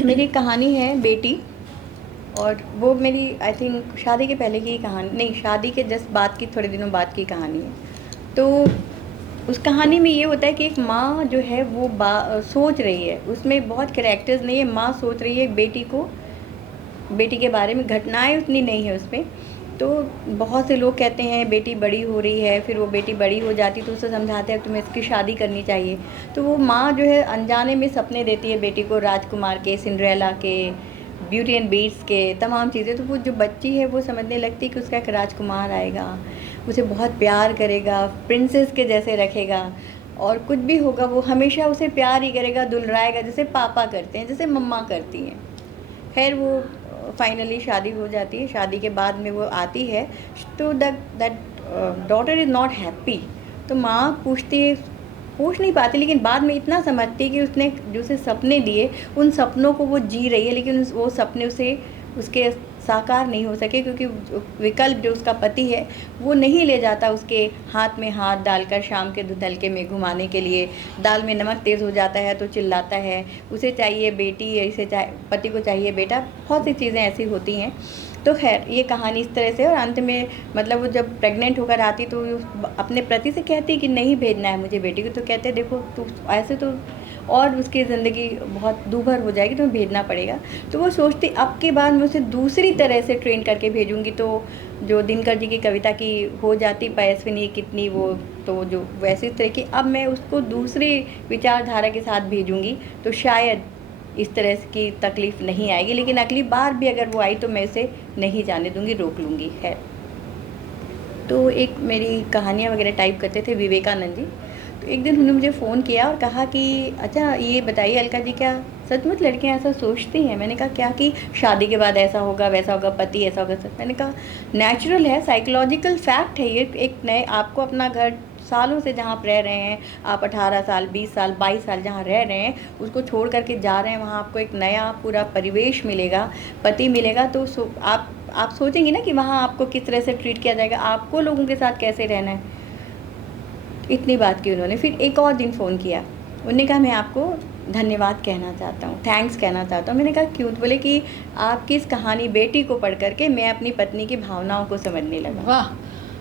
मेरी कहानी है बेटी, और वो मेरी आई थिंक शादी के पहले की कहानी नहीं, शादी के जस्ट बाद की, थोड़े दिनों बाद की कहानी है। तो उस कहानी में ये होता है कि एक माँ जो है वो सोच रही है, उसमें बहुत कैरेक्टर्स नहीं है, माँ सोच रही है बेटी के बारे में, घटनाएं उतनी नहीं है उसमें। तो बहुत से लोग कहते हैं बेटी बड़ी हो रही है, फिर वो बेटी बड़ी हो जाती तो उसे समझाते हैं तुम्हें इसकी शादी करनी चाहिए। तो वो माँ जो है अनजाने में सपने देती है बेटी को, राजकुमार के, सिंड्रेला के, ब्यूटी एंड बीट्स के, तमाम चीज़ें। तो वो जो बच्ची है वो समझने लगती है कि उसका एक राजकुमार आएगा, उसे बहुत प्यार करेगा, प्रिंसेस के जैसे रखेगा, और कुछ भी होगा वो हमेशा उसे प्यार ही करेगा, दुलराएगा, जैसे पापा करते हैं, जैसे मम्मा करती हैं। खैर वो फाइनली शादी हो जाती है। शादी के बाद में वो आती है तो that daughter is not happy. तो माँ पूछ नहीं पाती, लेकिन बाद में इतना समझती है कि उसने जो उसे सपने दिए उन सपनों को वो जी रही है, लेकिन वो सपने उसके साकार नहीं हो सके, क्योंकि विकल्प जो उसका पति है वो नहीं ले जाता उसके हाथ में हाथ डालकर शाम के धुतलके में घुमाने के लिए। दाल में नमक तेज़ हो जाता है तो चिल्लाता है, उसे चाहिए बेटी, पति को चाहिए बेटा, बहुत सी चीज़ें ऐसी होती हैं। तो खैर ये कहानी इस तरह से, और अंत में मतलब वो जब प्रेग्नेंट होकर आती तो अपने पति से कहती कि नहीं भेजना है मुझे बेटी को। तो कहते देखो तू ऐसे तो और उसकी ज़िंदगी बहुत दूभर हो जाएगी, तुम्हें भेजना पड़ेगा। तो वो सोचती अब के बाद मैं उसे दूसरी तरह से ट्रेन करके भेजूँगी। तो जो दिनकर जी की कविता की हो जाती पयस्विनी कितनी वो, तो जो वैसी तरह की अब मैं उसको दूसरी विचारधारा के साथ भेजूँगी, तो शायद इस तरह की तकलीफ़ नहीं आएगी। लेकिन अगली बार भी अगर वो आई तो मैं उसे नहीं जाने दूँगी, रोक लूँगी। खैर, तो एक मेरी कहानियाँ वगैरह टाइप करते थे विवेकानंद जी। तो एक दिन उन्होंने मुझे फ़ोन किया और कहा कि अच्छा ये बताइए अलका जी, क्या सचमुच लड़कियां ऐसा सोचती हैं? मैंने कहा क्या, कि शादी के बाद ऐसा होगा वैसा होगा, पति ऐसा होगा। मैंने कहा नेचुरल है, साइकोलॉजिकल फैक्ट है ये। एक नए आपको अपना घर सालों से जहाँ आप रह रहे हैं, आप 18 साल 20 साल 22 साल जहाँ रह रहे हैं उसको छोड़ करके जा रहे हैं, वहाँ आपको एक नया पूरा परिवेश मिलेगा, पति मिलेगा। तो आप सोचेंगे ना कि वहाँ आपको किस तरह से ट्रीट किया जाएगा, आपको लोगों के साथ कैसे रहना है। इतनी बात की उन्होंने। फिर एक और दिन फ़ोन किया, उन्होंने कहा मैं आपको धन्यवाद कहना चाहता हूँ, थैंक्स कहना चाहता हूँ। मैंने कहा क्यों? तो बोले कि आपकी इस कहानी बेटी को पढ़ करके मैं अपनी पत्नी की भावनाओं को समझने लगा। वाह!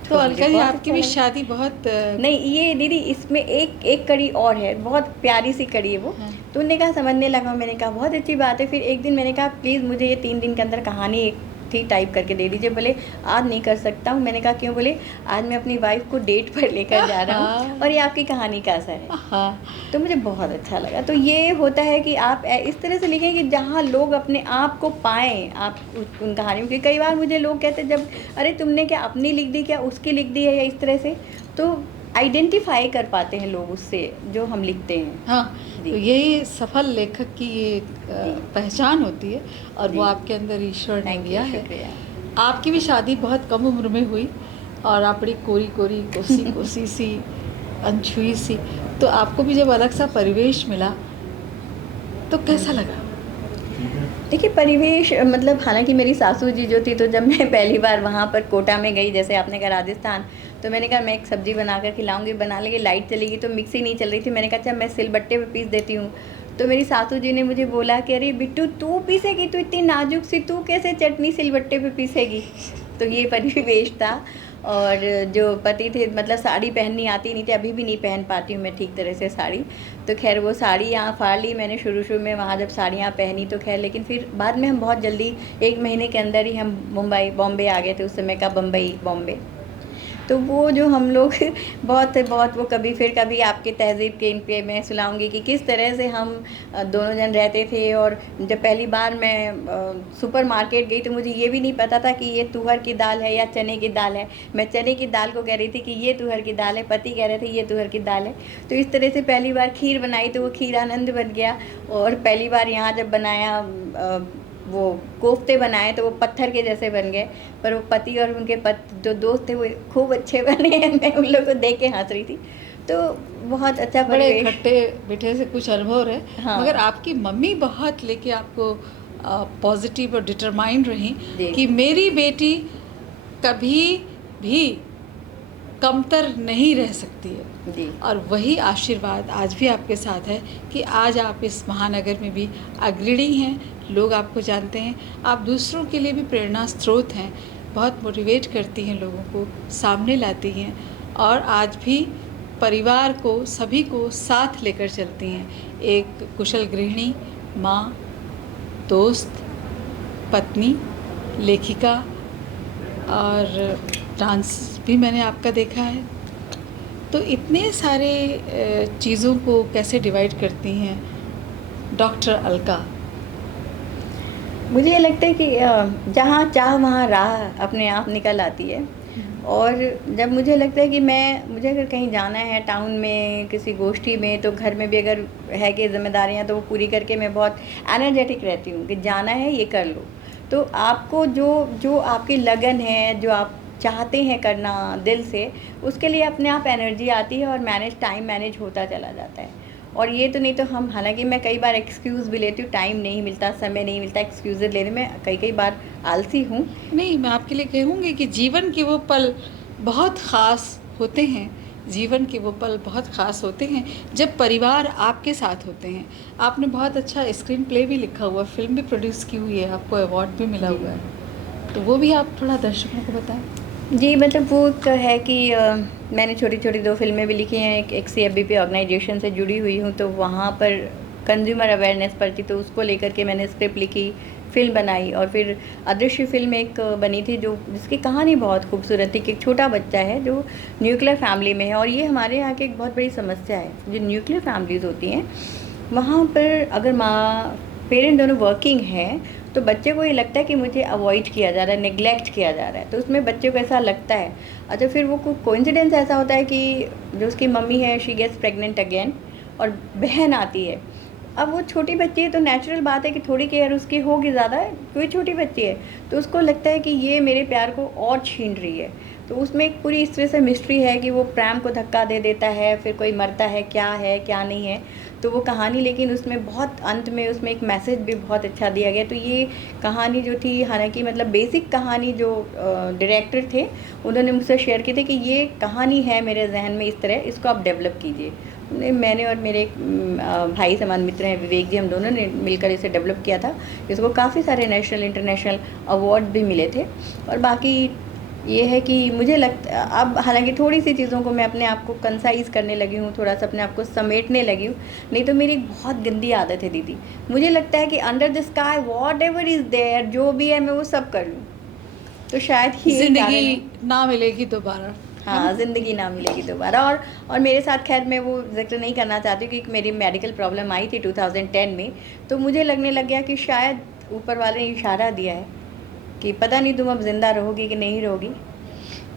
तो अलका जी आपकी भी शादी बहुत नहीं, ये दीदी इसमें एक कड़ी और है, बहुत प्यारी सी कड़ी है वो। हाँ। तो उन्होंने कहा समझने लगा। मैंने कहा बहुत अच्छी बात है। फिर एक दिन मैंने कहा प्लीज़ मुझे ये 3 दिन के अंदर कहानी एक थी टाइप करके दे दीजिए। बोले आज नहीं कर सकता हूँ। मैंने कहा क्यों? बोले आज मैं अपनी वाइफ को डेट पर लेकर जा रहा हूँ और ये आपकी कहानी का असर है। हाँ। तो मुझे बहुत अच्छा लगा। तो ये होता है कि आप इस तरह से लिखें कि जहाँ लोग अपने आप को पाएँ, आप उन कहानियों की। कई बार मुझे लोग कहते हैं जब अरे तुमने क्या अपनी लिख दी, क्या उसकी लिख दी है, या इस तरह से, तो आइडेंटिफाई कर पाते हैं लोग उससे जो हम लिखते हैं। हाँ, तो यही सफल लेखक की ये पहचान होती है, और वो आपके अंदर ईश्वर ने दिया है। आपकी भी शादी बहुत कम उम्र में हुई और आप बड़ी कोरी कोसी सी अनछुई सी, तो आपको भी जब अलग सा परिवेश मिला तो कैसा लगा? देखिए परिवेश मतलब, हालांकि मेरी सासू जी जो थी, तो जब मैं पहली बार वहाँ पर कोटा में गई, जैसे आपने कहा राजस्थान, तो मैंने कहा मैं एक सब्ज़ी बना कर खिलाऊंगी, बना लेंगे। लाइट चलेगी तो मिक्सी नहीं चल रही थी। मैंने कहा अच्छा मैं सिलबट्टे पे पीस देती हूँ। तो मेरी सासू जी ने मुझे बोला कि अरे बिट्टू तू पीसेगी, तू इतनी नाजुक सी, तू कैसे चटनी सिलबट्टे पे पीसेगी? तो ये परिवेश था। और जो पति थे, मतलब साड़ी पहननी आती नहीं थी, अभी भी नहीं पहन पाती हूँ मैं ठीक तरह से साड़ी। तो खैर वो साड़ी यहाँ फाड़ ली मैंने शुरू में वहाँ जब साड़ियाँ पहनी, तो खैर लेकिन फिर बाद में हम बहुत जल्दी 1 महीने के अंदर ही हम बॉम्बे आ गए थे। उस समय का बम्बई बॉम्बे। तो वो जो हम लोग बहुत वो कभी आपके तहज़ीब के इन पे मैं सुनाऊंगी कि किस तरह से हम दोनों जन रहते थे। और जब पहली बार मैं सुपरमार्केट गई तो मुझे ये भी नहीं पता था कि ये तुअर की दाल है या चने की दाल है। मैं चने की दाल को कह रही थी कि ये तुअर की दाल है, पति कह रहे थे ये तुअर की दाल है। तो इस तरह से पहली बार खीर बनाई तो वो खीर आनंद बन गया। और पहली बार यहाँ जब बनाया वो कोफ्ते बनाए तो वो पत्थर के जैसे बन गए। पर वो पति और उनके जो दोस्त थे वो खूब अच्छे बने। मैं उन लोगों को देख के हंस रही थी। तो बहुत अच्छा बड़े परिवेश। खट्टे मीठे से कुछ अनुभव रहे। हाँ। मगर आपकी मम्मी बहुत लेके आपको पॉजिटिव और डिटरमाइंड रही जी। कि मेरी बेटी कभी भी कमतर नहीं रह सकती है। जी। और वही आशीर्वाद आज भी आपके साथ है कि आज आप इस महानगर में भी अग्रणी हैं, लोग आपको जानते हैं, आप दूसरों के लिए भी प्रेरणा स्रोत हैं, बहुत मोटिवेट करती हैं, लोगों को सामने लाती हैं और आज भी परिवार को, सभी को साथ लेकर चलती हैं। एक कुशल गृहिणी, माँ, दोस्त, पत्नी, लेखिका और डांस भी मैंने आपका देखा है। तो इतने सारे चीज़ों को कैसे डिवाइड करती हैं डॉक्टर अलका? मुझे ये लगता है कि जहाँ चाह वहाँ राह अपने आप निकल आती है। और जब मुझे लगता है कि मुझे अगर कहीं जाना है टाउन में किसी गोष्ठी में, तो घर में भी अगर है कि जिम्मेदारियाँ, तो वो पूरी करके मैं बहुत एनर्जेटिक रहती हूँ कि जाना है ये कर लो। तो आपको जो आपकी लगन है, जो आप चाहते हैं करना दिल से, उसके लिए अपने आप एनर्जी आती है और टाइम मैनेज होता चला जाता है। और ये तो नहीं तो हम, हालांकि मैं कई बार एक्सक्यूज़ भी लेती हूँ, टाइम नहीं मिलता, समय नहीं मिलता, एक्सक्यूज़ लेने में कई बार आलसी हूँ। नहीं, मैं आपके लिए कहूँगी कि जीवन के वो पल बहुत ख़ास होते हैं, जीवन के वो पल बहुत ख़ास होते हैं जब परिवार आपके साथ होते हैं। आपने बहुत अच्छा स्क्रीन प्ले भी लिखा हुआ, फिल्म भी प्रोड्यूस की हुई है, आपको अवार्ड भी मिला हुआ है, तो वो भी आप थोड़ा दर्शकों को बताएं। जी, मतलब वो एक है कि मैंने छोटी-छोटी 2 फ़िल्में भी लिखी हैं, एक CFBP ऑर्गेनाइजेशन से जुड़ी हुई हूँ, तो वहाँ पर कंज्यूमर अवेयरनेस पर थी, तो उसको लेकर के मैंने स्क्रिप्ट लिखी, फ़िल्म बनाई और फिर अदृश्य फ़िल्म एक बनी थी जिसकी कहानी बहुत खूबसूरत थी कि एक छोटा बच्चा है जो न्यूक्लियर फैमिली में है। और ये हमारे यहाँ की एक बहुत बड़ी समस्या है, जो न्यूक्लियर फैमिलीज़ होती हैं, वहाँ पर अगर पेरेंट दोनों वर्किंग हैं, तो बच्चे को ये लगता है कि मुझे अवॉइड किया जा रहा है, नेग्लेक्ट किया जा रहा है, तो उसमें बच्चे को ऐसा लगता है। अच्छा, फिर वो कोइंसिडेंस ऐसा होता है कि जो उसकी मम्मी है, शी गेट्स प्रेग्नेंट अगेन, और बहन आती है। अब वो छोटी बच्ची है, तो नेचुरल बात है कि थोड़ी केयर उसकी होगी ज़्यादा, कोई छोटी बच्ची है, तो उसको लगता है कि ये मेरे प्यार को और छीन रही है। तो उसमें एक पूरी इस तरह से मिस्ट्री है कि वो प्रैम को धक्का दे देता है, फिर कोई मरता है क्या नहीं है, तो वो कहानी, लेकिन उसमें बहुत अंत में उसमें एक मैसेज भी बहुत अच्छा दिया गया। तो ये कहानी जो थी, हालांकि मतलब बेसिक कहानी जो डायरेक्टर थे उन्होंने मुझसे शेयर की थी कि ये कहानी है मेरे जहन में इस तरह, इसको आप डेवलप कीजिए। मैंने और मेरे एक भाई समान मित्र हैं विवेक जी, हम दोनों ने मिलकर इसे डेवलप किया था, जिसको काफ़ी सारे नेशनल इंटरनेशनल अवार्ड भी मिले थे। और बाकी ये है कि मुझे लगता, अब हालांकि थोड़ी सी चीज़ों को मैं अपने आप को कंसाइज़ करने लगी हूँ, थोड़ा सा अपने आप को समेटने लगी हूँ, नहीं तो मेरी एक बहुत गंदी आदत है दीदी, मुझे लगता है कि under the sky whatever is there, जो भी है मैं वो सब कर लूँ, तो शायद ही ज़िंदगी ना मिलेगी दोबारा। हाँ, ज़िंदगी ना मिलेगी दोबारा। और मेरे साथ, खैर मैं वो जिक्र नहीं करना चाहती कि मेरी मेडिकल प्रॉब्लम आई थी 2010 में, तो मुझे लगने लग गया कि शायद ऊपर वाले ने इशारा दिया है कि पता नहीं तुम अब ज़िंदा रहोगी कि नहीं रहोगी,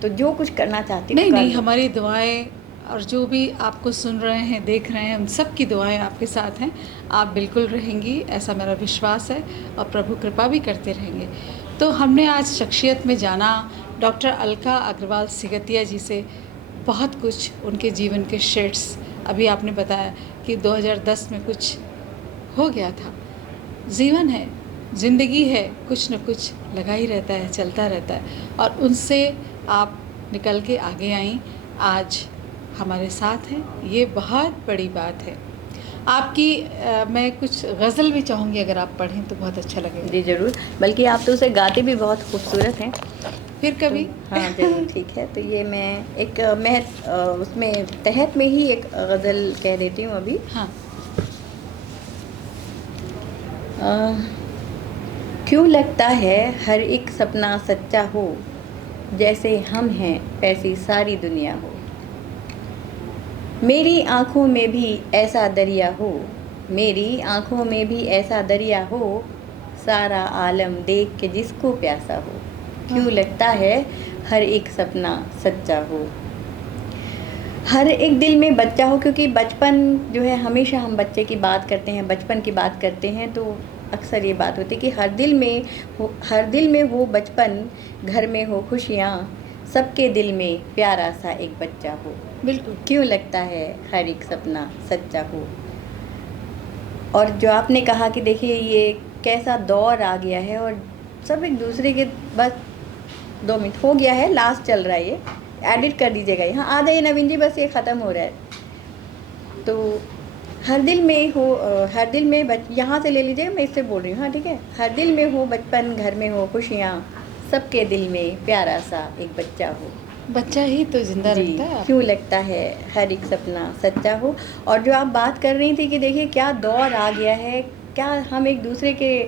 तो जो कुछ करना चाहती नहीं, हमारी दुआएं और जो भी आपको सुन रहे हैं, देख रहे हैं, उन सब की दुआएं आपके साथ हैं, आप बिल्कुल रहेंगी, ऐसा मेरा विश्वास है, और प्रभु कृपा भी करते रहेंगे। तो हमने आज शख्सियत में जाना डॉक्टर अलका अग्रवाल सिगतिया जी से बहुत कुछ, उनके जीवन के शेड्स, अभी आपने बताया कि 2010 में कुछ हो गया था। जीवन है, ज़िंदगी है, कुछ न कुछ लगा ही रहता है, चलता रहता है, और उनसे आप निकल के आगे आईं, आज हमारे साथ हैं, ये बहुत बड़ी बात है। आपकी मैं कुछ गज़ल भी चाहूँगी, अगर आप पढ़ें तो बहुत अच्छा लगेगा। जी ज़रूर, बल्कि आप तो उसे गाते भी बहुत खूबसूरत हैं। फिर कभी तो, हाँ ज़रूर, ठीक है। तो ये मैं उसमें तहत में ही एक गज़ल कह देती हूँ अभी। हाँ। क्यों लगता है हर एक सपना सच्चा हो, जैसे हम हैं वैसी सारी दुनिया हो, मेरी आँखों में भी ऐसा दरिया हो, मेरी आँखों में भी ऐसा दरिया हो, सारा आलम देख के जिसको प्यासा हो। क्यों लगता है हर एक सपना सच्चा हो, हर एक दिल में बच्चा हो, क्योंकि बचपन जो है, हमेशा हम बच्चे की बात करते हैं, बचपन की बात करते हैं, तो अक्सर ये बात होती है कि हर दिल में हो बचपन, घर में हो खुशियाँ, सबके दिल में प्यारा सा एक बच्चा हो। बिल्कुल। क्यों लगता है हर एक सपना सच्चा हो। और जो आपने कहा कि देखिए ये कैसा दौर आ गया है, और सब एक दूसरे के, बस 2 मिनट हो गया है, लास्ट चल रहा है ये, एडिट कर दीजिएगा, यहाँ आ जाइए नवीन जी, बस ये ख़त्म हो रहा है। तो हर दिल में हो, हर दिल में यहाँ से ले लीजिएगा, मैं इससे बोल रही हूँ, हाँ ठीक है। हर दिल में हो बचपन, घर में हो खुशियाँ, सबके दिल में प्यारा सा एक बच्चा हो। बच्चा ही तो जिंदा जी, रखता है। क्यों लगता है हर एक सपना सच्चा हो। और जो आप बात कर रही थी कि देखिए क्या दौर आ गया है, क्या हम एक दूसरे के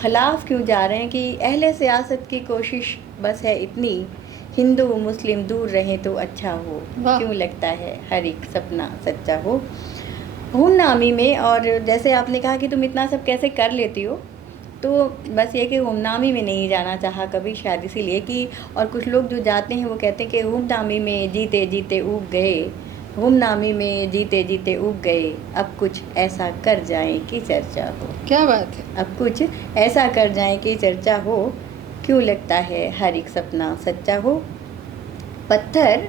ख़िलाफ़ क्यों जा रहे हैं कि अहले सियासत की कोशिश बस है इतनी, हिंदू मुस्लिम दूर रहें तो अच्छा हो। वाह। क्यों लगता है हर एक सपना सच्चा हो। गुमनामी में, और जैसे आपने कहा कि तुम इतना सब कैसे कर लेती हो, तो बस ये कि गुमनामी में नहीं जाना चाहा कभी, शायद इसीलिए कि, और कुछ लोग जो जाते हैं वो कहते हैं कि गुमनामी में जीते जीते ऊब गए, गुमनामी में जीते जीते ऊब गए, अब कुछ ऐसा कर जाएं कि चर्चा हो। क्या बात है। अब कुछ ऐसा कर जाएं कि चर्चा हो, क्यों लगता है हर एक सपना सच्चा हो। पत्थर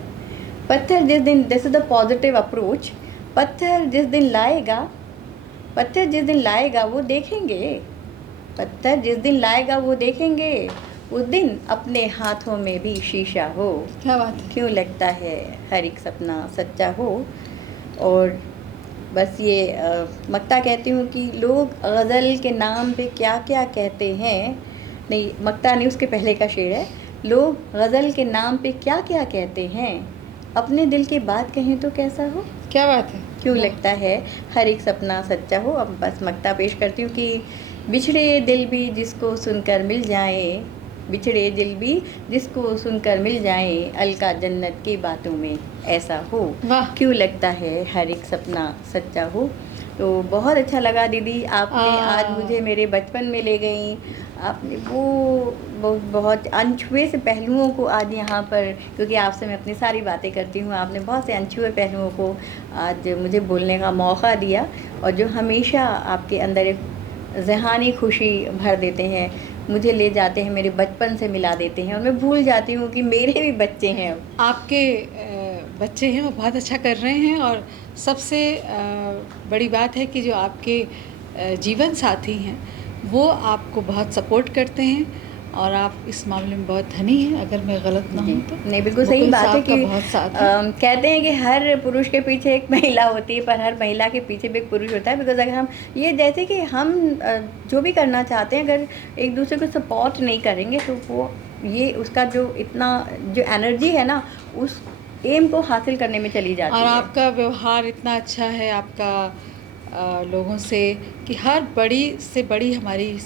पत्थर जिस दिन, this is the positive approach, पत्थर जिस दिन लाएगा, पत्थर जिस दिन लाएगा वो देखेंगे, पत्थर जिस दिन लाएगा वो देखेंगे, उस दिन अपने हाथों में भी शीशा हो। क्या बात है। क्यों लगता है हर एक सपना सच्चा हो। और बस ये मक्ता कहती हूँ कि लोग गज़ल के नाम पे क्या क्या कहते हैं, नहीं मक्ता नहीं, उसके पहले का शेर है, लोग गज़ल के नाम पे क्या क्या कहते हैं, अपने दिल की बात कहें तो कैसा हो। क्या बात है। क्यों लगता है हर एक सपना सच्चा हो। अब बस मक्ता पेश करती हूँ कि बिछड़े दिल भी जिसको सुनकर मिल जाए, बिछड़े दिल भी जिसको सुनकर मिल जाए, अलका जन्नत की बातों में ऐसा हो। वाह। क्यों लगता है हर एक सपना सच्चा हो। तो बहुत अच्छा लगा दीदी, आपने आज मुझे मेरे बचपन में ले गई, आपने वो बहुत अनछुए से पहलुओं को आज यहाँ पर, क्योंकि आपसे मैं अपनी सारी बातें करती हूँ, आपने बहुत से अनछुए पहलुओं को आज मुझे बोलने का मौका दिया, और जो हमेशा आपके अंदर एक ज़हानी खुशी भर देते हैं, मुझे ले जाते हैं, मेरे बचपन से मिला देते हैं, और मैं भूल जाती हूँ कि मेरे भी बच्चे हैं। आपके बच्चे हैं वो बहुत अच्छा कर रहे हैं, और सबसे बड़ी बात है कि जो आपके जीवन साथी हैं वो आपको बहुत सपोर्ट करते हैं, और आप इस मामले में बहुत धनी हैं, अगर मैं गलत ना हूँ तो। नहीं बिल्कुल सही मुकुल बात है साहब का कि बहुत साथ है। कहते हैं कि हर पुरुष के पीछे एक महिला होती है, पर हर महिला के पीछे भी एक पुरुष होता है। बिकॉज अगर हम ये, जैसे कि हम जो भी करना चाहते हैं, अगर एक दूसरे को सपोर्ट नहीं करेंगे तो वो, ये उसका जो इतना जो एनर्जी है ना, उस एम को हासिल करने में चली जाती और है। आपका व्यवहार इतना अच्छा है आपका लोगों से, कि हर बड़ी से बड़ी हमारी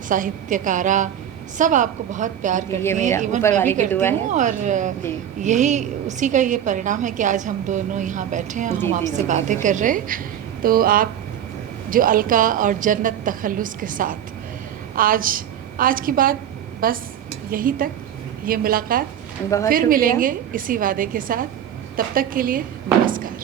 साहित्यकारा सब आपको बहुत प्यार ये करती मेरा हैं, इवन ऊपर मैं वाले भी की करती दुआ हूँ। है। और जी। यही उसी का ये परिणाम है कि आज हम दोनों यहाँ बैठे हैं, जी, हम जी, आपसे जी। बातें कर रहे हैं। तो आप जो अलका और जन्नत तखल्लुस के साथ आज की बात बस यहीं तक, ये मुलाकात बहुत फिर शुक्रिया। मिलेंगे इसी वादे के साथ। तब तक के लिए नमस्कार।